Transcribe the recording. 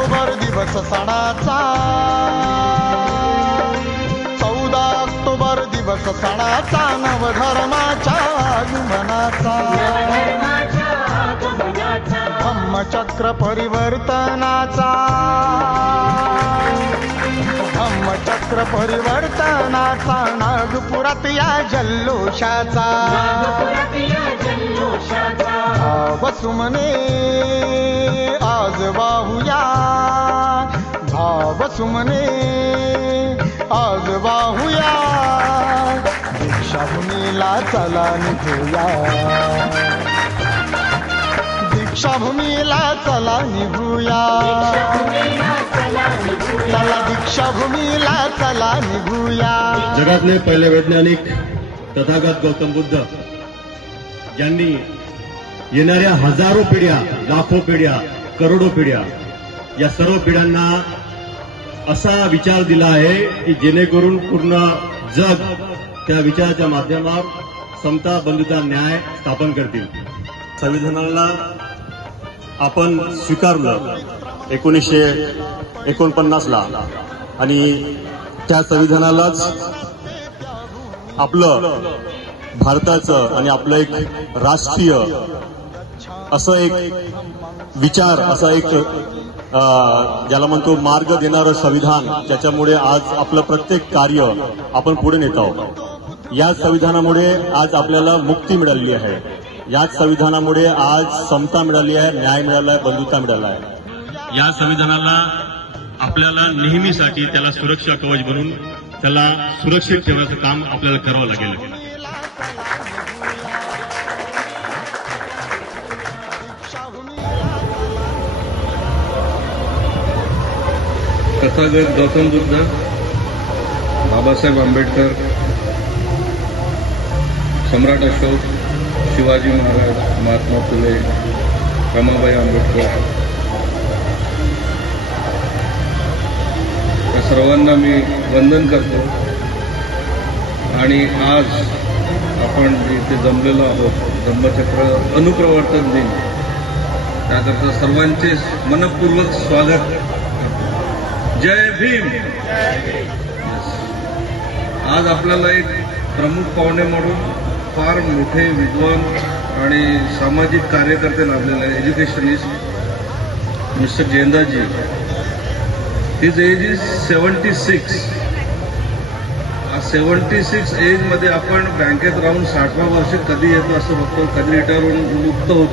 October दिवस सणाचा, 14 October दिवस सणाचा, नवधर्माच्या आगमनाचा, धम्मचक्र परिवर्तनाचा, धम्मचक्र परिवर्तनाचा, नागपुरात या जल्लोषाचा, भावसुमने आज वाहूया, भावसुमने आज वाहूया, दीक्षाभूमीला चला निघूया, दीक्षाभूमीला चला निघूया, चला दीक्षाभूमीला चला निघूया. जगातले पहिले वैज्ञानिक तथागत गौतम बुद्ध यांनी येणाऱ्या हजारो पिढ्या, लाखो पिढ्या, करोडो पिढ्या, या सर्व पिढ्यांना असा विचार दिला आहे की जेणेकरून पूर्ण जग त्या विचाराच्या माध्यमावर समता, बंधुता, न्याय स्थापन करतील. संविधानाला आपण स्वीकारलं 1949ला आणि त्या संविधानालाच आपलं भारताचं आणि आपलं एक राष्ट्रीय असं एक विचार, असा एक ज्याला म्हणतो मार्ग देणारं संविधान, ज्याच्यामुळे आज आपलं प्रत्येक कार्य आपण पुढे नेत आहोत. या संविधानामुळे आज आपल्याला मुक्ती मिळाली आहे, याच संविधानामुळे आज समता मिळाली आहे, न्याय मिळाला आहे, बंधुता मिळाला आहे. या संविधानाला आपल्याला नेहमीसाठी त्याला सुरक्षा कवच बनवून त्याला सुरक्षित ठेवण्याचं काम आपल्याला करावं लागेल. तथागत गौतम बुद्ध, बाबासाहेब आंबेडकर, सम्राट अशोक, शिवाजी महाराज, महात्मा फुले, रमाबाई आंबेडकर, या सर्वांना मी वंदन करतो. आणि आज आपण इथे जमलेलो आहोत धम्मचक्र अनुप्रवर्तन दिन, त्याकरता सर्वांचे मनपूर्वक स्वागत. जय भीम. आज आपल्याला एक प्रमुख पाहुणे म्हणून फार मोठे विद्वान आणि सामाजिक कार्यकर्ते लाभलेले आहेत. Educationist mister Jayandaji. His age is 76. 76 एजमध्ये आपण बँकेत राहून 60व्या वर्षी कधी येतो असं बघतो, कधी रिटायर होऊन मुक्त होतो.